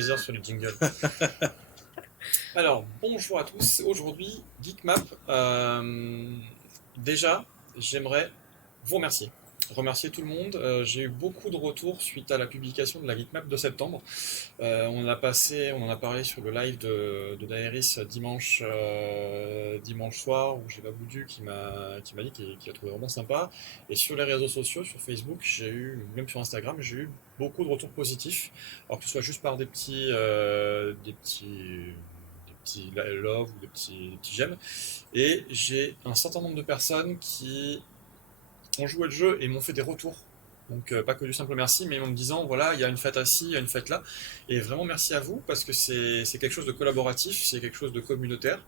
plaisir sur les jingles. Alors, bonjour à tous. Aujourd'hui, Geekmap. Déjà, j'aimerais vous remercier. Remercier tout le monde. J'ai eu beaucoup de retours suite à la publication de la Geekmap de septembre. On en a parlé sur le live de Daeris dimanche soir où j'ai Baboudu qui m'a dit qu'il a trouvé vraiment sympa. Et sur les réseaux sociaux, sur Facebook, même sur Instagram, j'ai eu beaucoup de retours positifs. Alors que ce soit juste par des petits love ou des petits j'aime. Et j'ai un certain nombre de personnes qui ont joué le jeu et m'ont fait des retours. Donc pas que du simple merci, mais en me disant voilà, il y a une fête ici, il y a une fête là. Et vraiment merci à vous parce que c'est quelque chose de collaboratif, c'est quelque chose de communautaire.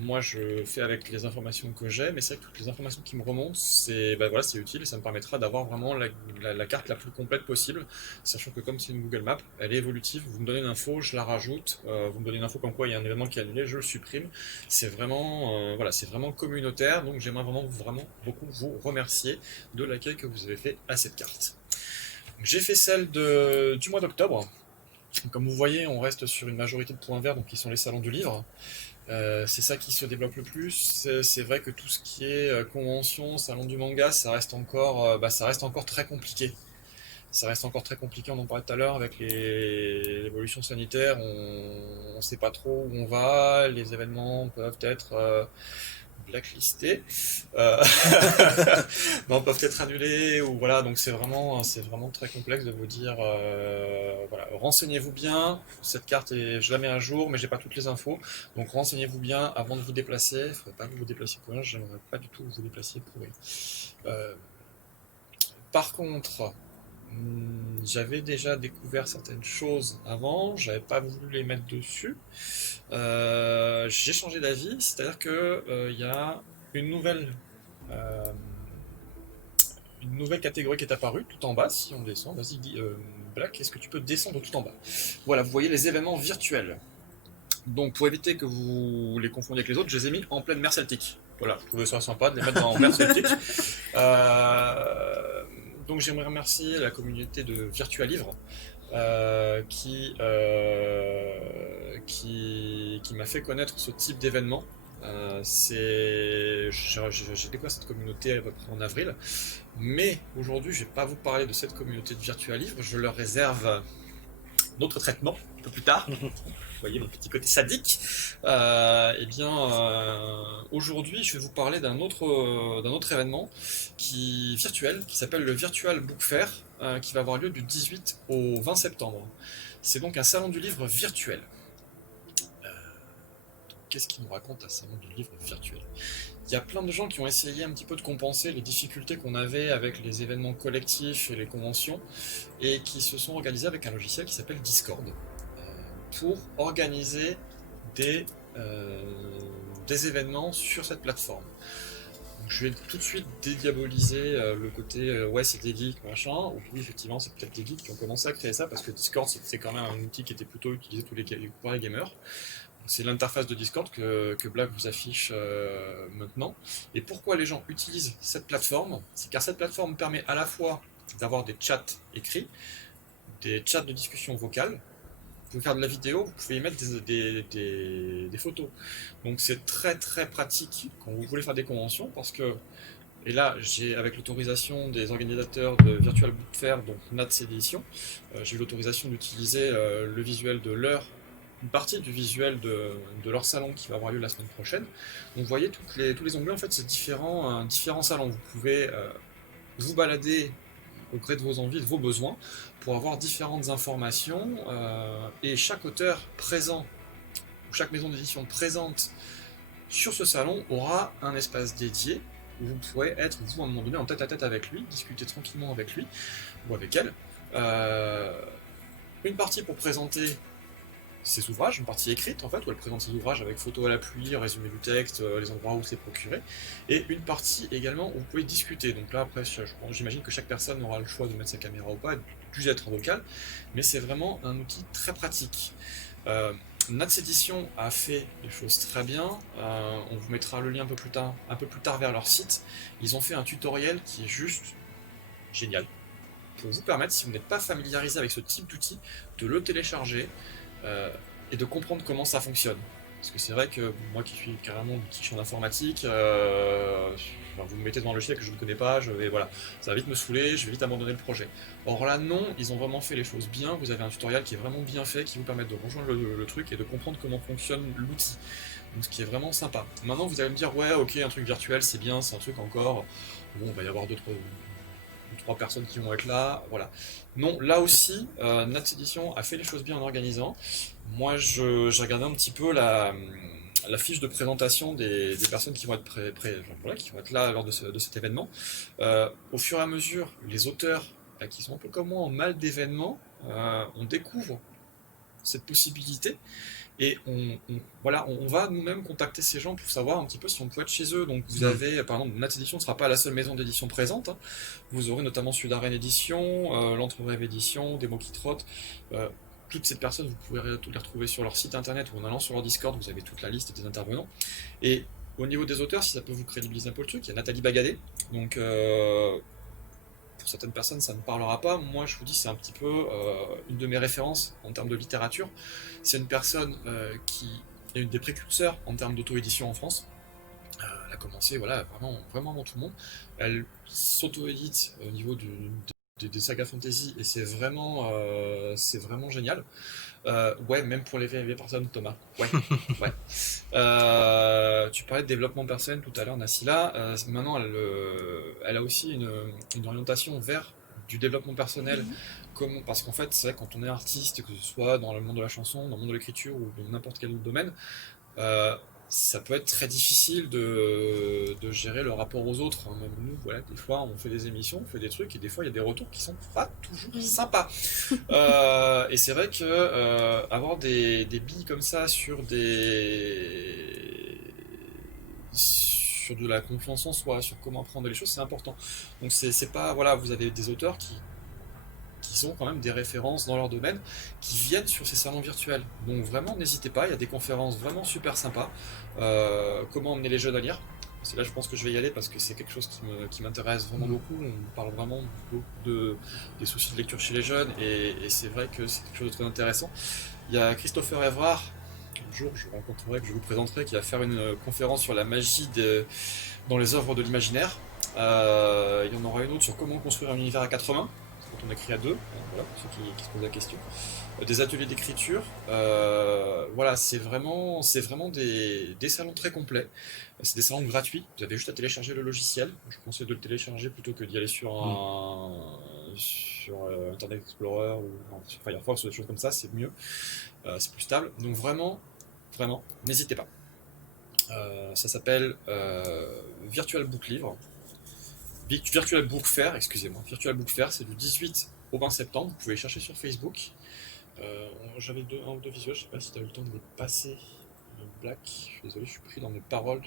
Moi je fais avec les informations que j'ai, mais c'est vrai que toutes les informations qui me remontent, c'est utile et ça me permettra d'avoir vraiment la carte la plus complète possible. Sachant que comme c'est une Google Map, elle est évolutive, vous me donnez une info, je la rajoute, vous me donnez une info comme quoi il y a un événement qui est annulé, je le supprime. C'est vraiment communautaire, donc j'aimerais vraiment beaucoup vous remercier de l'accueil que vous avez fait à cette carte. J'ai fait celle du mois d'octobre. Comme vous voyez, on reste sur une majorité de points verts, donc qui sont les salons du livre. C'est ça qui se développe le plus. C'est vrai que tout ce qui est convention, salon du manga, ça reste encore très compliqué. Ça reste encore très compliqué, on en parlait tout à l'heure avec l'évolution sanitaire, on ne sait pas trop où on va, les événements peuvent être blacklistés, euh, non, peuvent être annulés, ou voilà, donc c'est vraiment très complexe de vous dire, voilà, renseignez-vous bien, cette carte, je la mets à jour, mais j'ai pas toutes les infos, donc renseignez-vous bien avant de vous déplacer, il ne faudrait pas que vous vous déplaciez pour rien, j'aimerais pas du tout que vous vous déplaciez pour rien. Par contre, j'avais déjà découvert certaines choses avant, j'avais pas voulu les mettre dessus. J'ai changé d'avis, c'est-à-dire que il y a une nouvelle, euh, une nouvelle catégorie qui est apparue tout en bas. Si on descend, vas-y, Black, est-ce que tu peux descendre tout en bas? Voilà, vous voyez les événements virtuels. Donc pour éviter que vous les confondiez avec les autres, je les ai mis en pleine mer Celtique. Voilà, je trouvais ça sympa de les mettre en mer Celtique. Donc j'aimerais remercier la communauté de Virtua Livre qui m'a fait connaître ce type d'événement. J'ai découvert cette communauté à peu près en avril, mais aujourd'hui je ne vais pas vous parler de cette communauté de Virtua Livre, je leur réserve d'autres traitements un peu plus tard. Vous voyez mon petit côté sadique. Aujourd'hui, je vais vous parler d'un autre événement virtuel qui s'appelle le Virtual Book Fair, qui va avoir lieu du 18 au 20 septembre. C'est donc un salon du livre virtuel. Qu'est-ce qu'il nous raconte un salon du livre virtuel? Il y a plein de gens qui ont essayé un petit peu de compenser les difficultés qu'on avait avec les événements collectifs et les conventions, et qui se sont organisés avec un logiciel qui s'appelle Discord, pour organiser des, euh, des événements sur cette plateforme. Donc, je vais tout de suite dédiaboliser le côté ouais c'est des geeks machin. Oui effectivement c'est peut-être des geeks qui ont commencé à créer ça parce que Discord c'est quand même un outil qui était plutôt utilisé par les gamers. C'est l'interface de Discord que Black vous affiche maintenant. Et pourquoi les gens utilisent cette plateforme? C'est car cette plateforme permet à la fois d'avoir des chats écrits, des chats de discussion vocale. Vous pouvez faire de la vidéo, vous pouvez y mettre des photos. Donc c'est très très pratique quand vous voulez faire des conventions parce que, et là j'ai avec l'autorisation des organisateurs de Virtual Book Fair, donc NATS Edition, j'ai eu l'autorisation d'utiliser le visuel de une partie du visuel de leur salon qui va avoir lieu la semaine prochaine. Donc vous voyez tous les onglets, en fait c'est différents salons. Vous pouvez vous balader au gré de vos envies, de vos besoins, pour avoir différentes informations, et chaque auteur présent, ou chaque maison d'édition présente sur ce salon aura un espace dédié où vous pourrez être, vous, à un moment donné, en tête à tête avec lui, discuter tranquillement avec lui, ou avec elle. Une partie pour présenter ses ouvrages, une partie écrite en fait, où elle présente ses ouvrages avec photo à l'appui, résumé du texte, les endroits où se les procurer, et une partie également où vous pouvez discuter. Donc là après, j'imagine que chaque personne aura le choix de mettre sa caméra ou pas, puis être en vocal, mais c'est vraiment un outil très pratique. Nats Edition a fait les choses très bien, on vous mettra le lien un peu plus tard vers leur site. Ils ont fait un tutoriel qui est juste génial. pour vous permettre, si vous n'êtes pas familiarisé avec ce type d'outil, de le télécharger et de comprendre comment ça fonctionne. Parce que c'est vrai que moi qui suis carrément qui en informatique, vous me mettez devant un logiciel que je ne connais pas, voilà, ça va vite me saouler, je vais vite abandonner le projet. Or là non, ils ont vraiment fait les choses bien, vous avez un tutoriel qui est vraiment bien fait, qui vous permet de rejoindre le truc et de comprendre comment fonctionne l'outil. Donc ce qui est vraiment sympa. Maintenant vous allez me dire, ouais ok, un truc virtuel c'est bien, c'est un truc encore, bon il va y avoir deux, trois personnes qui vont être là, voilà. Non, là aussi, Nats Edition a fait les choses bien en organisant. Moi, j'ai regardé un petit peu la fiche de présentation des personnes qui vont être voilà, qui vont être là lors de cet événement. Au fur et à mesure, les auteurs qui sont un peu comme moi en mal d'événements, on découvre cette possibilité. Et voilà, on va nous-mêmes contacter ces gens pour savoir un petit peu si on peut être chez eux. Donc vous avez, par exemple, Nats Edition ne sera pas la seule maison d'édition présente. Hein. Vous aurez notamment Sudaren Édition, l'Entre-Rêve Édition, Des mots qui trottent. Toutes ces personnes, vous pouvez les retrouver sur leur site internet ou en allant sur leur Discord, vous avez toute la liste des intervenants. Et au niveau des auteurs, si ça peut vous crédibiliser un peu le truc, il y a Nathalie Bagadé. Donc pour certaines personnes, ça ne parlera pas. Moi, je vous dis, c'est un petit peu une de mes références en termes de littérature. C'est une personne qui est une des précurseurs en termes d'auto-édition en France. Elle a commencé, voilà, vraiment avant tout le monde. Elle s'auto-édite au niveau des sagas fantasy et c'est vraiment génial. Ouais, même pour les vieilles personnes, Thomas. Ouais, ouais. Tu parlais de développement personnel tout à l'heure, Nassila. Maintenant, elle a aussi une orientation vers du développement personnel. Parce qu'en fait, c'est vrai, quand on est artiste, que ce soit dans le monde de la chanson, dans le monde de l'écriture ou dans n'importe quel autre domaine, ça peut être très difficile de gérer le rapport aux autres. Même nous, voilà, des fois, on fait des émissions, on fait des trucs, et des fois, il y a des retours qui sont pas toujours sympas. Et c'est vrai que avoir des billes comme ça sur de la confiance en soi, sur comment apprendre les choses, c'est important. Donc c'est pas, voilà, vous avez des auteurs qui ont quand même des références dans leur domaine, qui viennent sur ces salons virtuels. Donc vraiment, n'hésitez pas, il y a des conférences vraiment super sympas. Comment emmener les jeunes à lire. C'est là je pense que je vais y aller parce que c'est quelque chose qui m'intéresse vraiment beaucoup. On parle vraiment des soucis de lecture chez les jeunes et c'est vrai que c'est quelque chose de très intéressant. Il y a Christopher Evrard, un jour je rencontrerai, que je vous présenterai, qui va faire une conférence sur la magie dans les œuvres de l'imaginaire. Il y en aura une autre sur comment construire un univers à 4 mains. On écrit à deux, voilà, pour ceux qui se posent la question. Des ateliers d'écriture, voilà, c'est vraiment des salons très complets. C'est des salons gratuits, vous avez juste à télécharger le logiciel. Je vous conseille de le télécharger plutôt que d'y aller sur Internet Explorer ou sur Firefox ou des choses comme ça, c'est mieux, c'est plus stable. Donc vraiment, n'hésitez pas. Ça s'appelle Virtual Book Livre. Virtual Book Fair, excusez-moi. Virtual Book Fair, c'est du 18 au 20 septembre. Vous pouvez chercher sur Facebook. J'avais un ou deux visuels, je sais pas si tu as eu le temps de les passer. Black, je suis désolé, je suis pris dans mes paroles.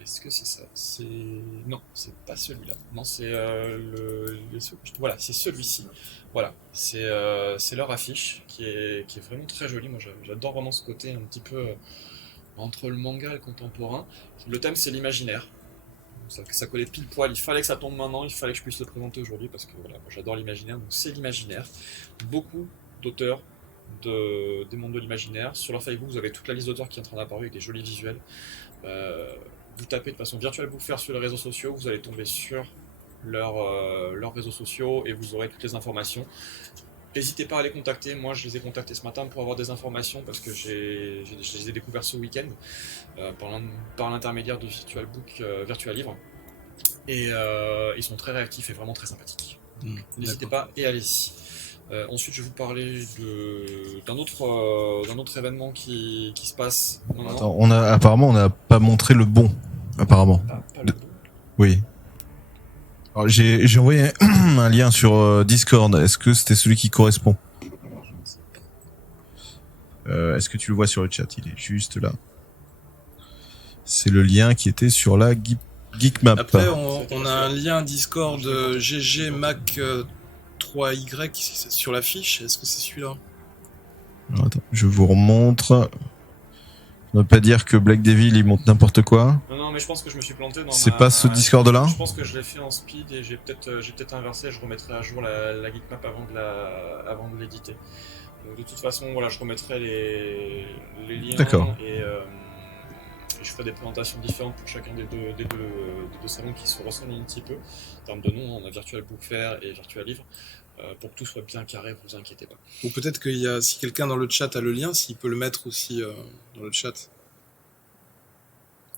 Est-ce que c'est ça? Non, c'est pas celui-là. Non, c'est voilà, c'est celui-ci. Voilà, c'est leur affiche qui est vraiment très jolie. Moi, j'adore vraiment ce côté un petit peu entre le manga et le contemporain. Le thème, c'est l'imaginaire. Ça collait pile poil, il fallait que ça tombe maintenant, il fallait que je puisse le présenter aujourd'hui parce que voilà, moi j'adore l'imaginaire, donc c'est l'imaginaire. Beaucoup d'auteurs des mondes de l'imaginaire. Sur leur Facebook, vous avez toute la liste d'auteurs qui est en train d'apparaître avec des jolis visuels. Vous tapez de façon Virtual Book Fair sur les réseaux sociaux, vous allez tomber sur leurs réseaux sociaux et vous aurez toutes les informations. N'hésitez pas à les contacter, moi je les ai contactés ce matin pour avoir des informations parce que je les ai découverts ce week-end par l'intermédiaire de Virtual Livre. Et ils sont très réactifs et vraiment très sympathiques. N'hésitez pas et allez-y. Ensuite je vais vous parler d'un autre événement qui se passe maintenant. Attends, apparemment on n'a pas montré le bon, apparemment. Ah, pas le bon. Oui. Alors, j'ai envoyé un lien sur Discord. Est-ce que c'était celui qui correspond? Est-ce que tu le vois sur le chat? Il est juste là. C'est le lien qui était sur la Geekmap. Après, on a un lien Discord GG Mac 3Y sur la fiche. Est-ce que c'est celui-là? Attends, je vous remontre. On va pas dire que Black Devil il monte n'importe quoi. Non, mais je pense que je me suis planté dans C'est pas ce Discord-là? Je pense que je l'ai fait en speed et j'ai peut-être inversé. Je remettrai à jour la Geekmap avant de l'éditer. Donc de toute façon, voilà, je remettrai les liens D'accord. et je ferai des présentations différentes pour chacun des deux salons qui se ressemblent un petit peu. En termes de nom, on a Virtual Book Fair et Virtual Livre. Pour que tout soit bien carré, vous inquiétez pas. Ou peut-être qu'il y a, si quelqu'un dans le chat a le lien, s'il peut le mettre aussi dans le chat.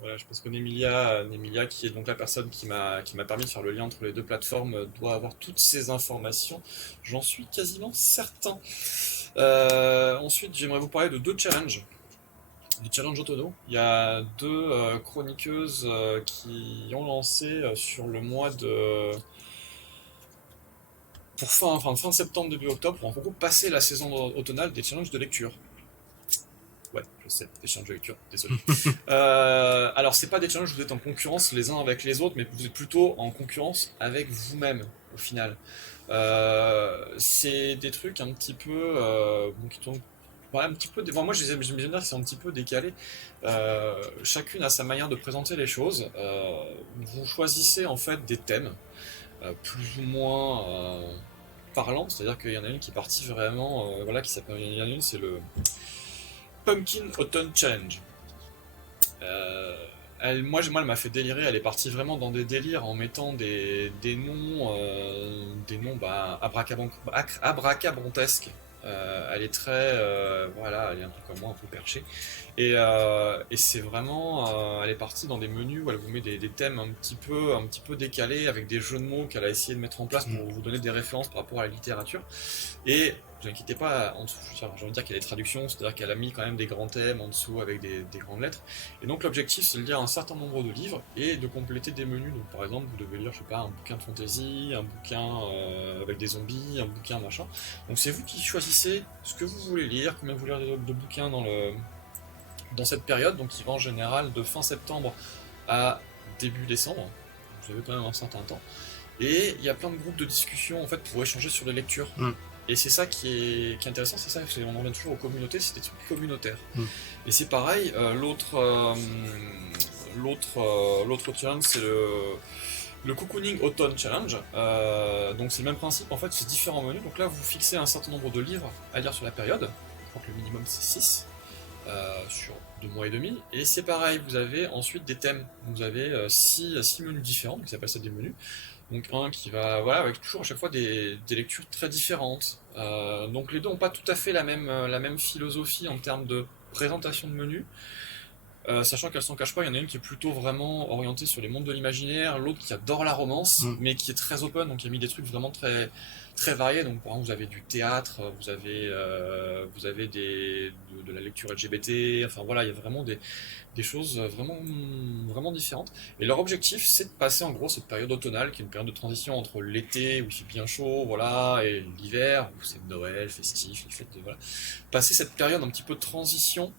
Voilà, je pense que Nemilia, qui est donc la personne qui m'a permis de faire le lien entre les deux plateformes, doit avoir toutes ces informations. J'en suis quasiment certain. Ensuite, j'aimerais vous parler de deux challenges. Des challenges autono. Il y a deux chroniqueuses qui ont lancé sur le mois de... pour fin septembre, début octobre, pour en gros passer la saison automnale des challenges de lecture. Ouais, je sais, des challenges de lecture, désolé. Alors, c'est pas des challenges où vous êtes en concurrence les uns avec les autres, mais vous êtes plutôt en concurrence avec vous-même, au final. C'est des trucs un petit peu... bon, qui tournent... ouais, un petit peu... Bon, moi, j'aime bien dire qu'ils sont un petit peu décalés. Chacune a sa manière de présenter les choses. Vous choisissez, en fait, des thèmes, plus ou moins... parlants, c'est-à-dire qu'il y en a une qui est partie vraiment... voilà, qui s'appelle... Il y en a une, c'est le... Pumpkin Autumn Challenge. Elle m'a fait délirer. Elle est partie vraiment dans des délires en mettant des noms abracabrontesques. Elle est très, voilà, elle est un peu comme moi, un peu perchée. Et c'est vraiment, elle est partie dans des menus où elle vous met des thèmes un petit peu décalés avec des jeux de mots qu'elle a essayé de mettre en place pour vous donner des références par rapport à la littérature. Et ne vous inquiétez pas, en dessous, j'ai envie de dire qu'il y a des traductions, c'est-à-dire qu'elle a mis quand même des grands thèmes en dessous avec des grandes lettres. Et donc l'objectif, c'est de lire un certain nombre de livres et de compléter des menus. Donc par exemple, vous devez lire, je sais pas, un bouquin de fantasy, un bouquin avec des zombies, un bouquin machin. Donc c'est vous qui choisissez ce que vous voulez lire, combien vous voulez lire de bouquins dans cette période, donc qui va en général de fin septembre à début décembre. Vous avez quand même un certain temps. Et il y a plein de groupes de discussion en fait pour échanger sur les lectures. Et c'est ça qui est intéressant, c'est ça, on en revient toujours aux communautés, c'est des trucs communautaires. Et c'est pareil, l'autre challenge, c'est le Cocooning Autumn Challenge. Donc c'est le même principe, en fait, c'est différents menus. Donc là, vous fixez un certain nombre de livres à lire sur la période. Je crois que le minimum c'est 6 sur 2 mois et demi. Et c'est pareil, vous avez ensuite des thèmes. Vous avez 6 menus différents, donc ça s'appelle ça des menus. Donc un qui va, voilà, avec toujours à chaque fois des lectures très différentes. Donc les deux n'ont pas tout à fait la même philosophie en termes de présentation de menus. Sachant qu'elles s'en cachent pas, il y en a une qui est plutôt vraiment orientée sur les mondes de l'imaginaire, l'autre qui adore la romance, mais qui est très open, donc il a mis des trucs vraiment très, très variés. Donc par exemple, vous avez du théâtre, vous avez de la lecture LGBT, enfin voilà, il y a vraiment des choses vraiment différentes. Et leur objectif, c'est de passer en gros cette période automnale, qui est une période de transition entre l'été, où il fait bien chaud, voilà, et l'hiver, où c'est Noël, festif, les fêtes, voilà. Passer cette période un petit peu de transition,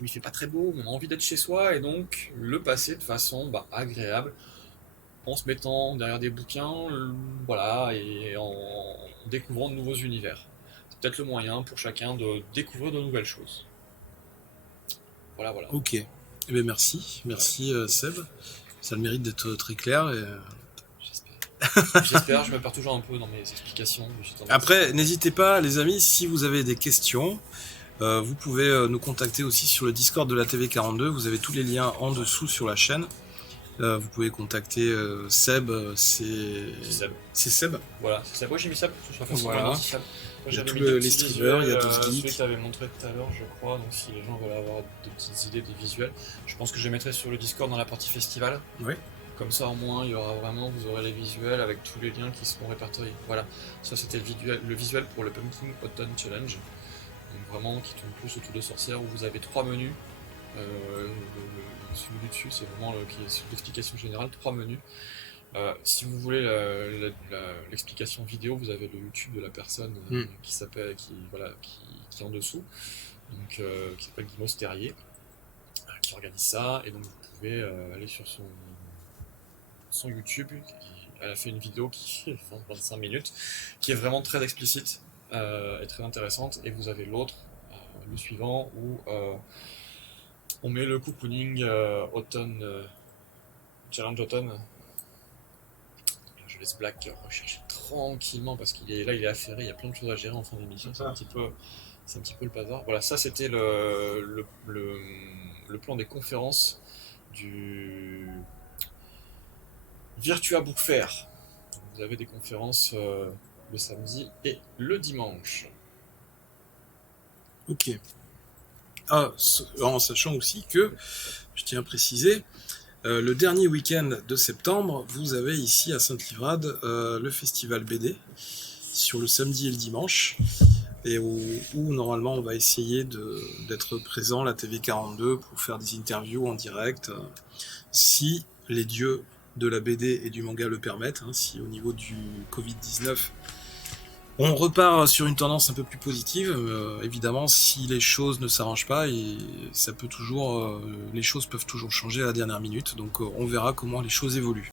où il fait pas très beau, mais on a envie d'être chez soi, et donc le passer de façon agréable, en se mettant derrière des bouquins, voilà, et en découvrant de nouveaux univers. C'est peut-être le moyen pour chacun de découvrir de nouvelles choses. Voilà. Ok. Eh bien, merci Seb. Ça a le mérite d'être très clair. J'espère, je me perds toujours un peu dans mes explications. Après, n'hésitez pas, les amis, si vous avez des questions, vous pouvez nous contacter aussi sur le Discord de la TV42. Vous avez tous les liens en dessous sur la chaîne. Vous pouvez contacter Seb. C'est Seb. Voilà, c'est Seb. Moi j'ai mis Seb pour que ce soit facile. Voilà. Il y a tous les streamers, il y a 12 geeks. Celui que tu avais montré tout à l'heure, je crois. Donc si les gens veulent avoir des petites idées, des visuels, je pense que je les mettrai sur le Discord dans la partie festival. Oui. Comme ça, au moins, il y aura vraiment, vous aurez les visuels avec tous les liens qui seront répertoriés. Voilà, ça c'était le visuel pour le Pumpkin Autumn Challenge. Donc vraiment, qui tourne plus autour de sorcières, où vous avez 3 menus. Celui du dessus, c'est vraiment l'explication générale, 3 menus. Si vous voulez l'explication vidéo, vous avez le YouTube de la personne qui est en dessous, donc qui s'appelle Guimau Terrier, qui organise ça, et donc vous pouvez aller sur son YouTube. Elle a fait une vidéo qui fait 25 minutes, qui est vraiment très explicite et très intéressante, et vous avez l'autre le suivant où on met le cocooning automne, challenge automne. Je laisse Black rechercher tranquillement parce qu'il est là, il est affairé, il y a plein de choses à gérer en fin d'émission, c'est un petit peu le bazar. Voilà, ça c'était le plan des conférences du Virtua Book Fair. Vous avez des conférences le samedi et le dimanche. Ok. En sachant aussi que, je tiens à préciser, le dernier week-end de septembre, vous avez ici à Sainte-Livrade le festival BD sur le samedi et le dimanche, et où normalement on va essayer d'être présent, la TV42, pour faire des interviews en direct, si les dieux de la BD et du manga le permettent, si au niveau du Covid-19 on repart sur une tendance un peu plus positive. Évidemment, si les choses ne s'arrangent pas, et ça peut toujours, les choses peuvent toujours changer à la dernière minute, donc on verra comment les choses évoluent.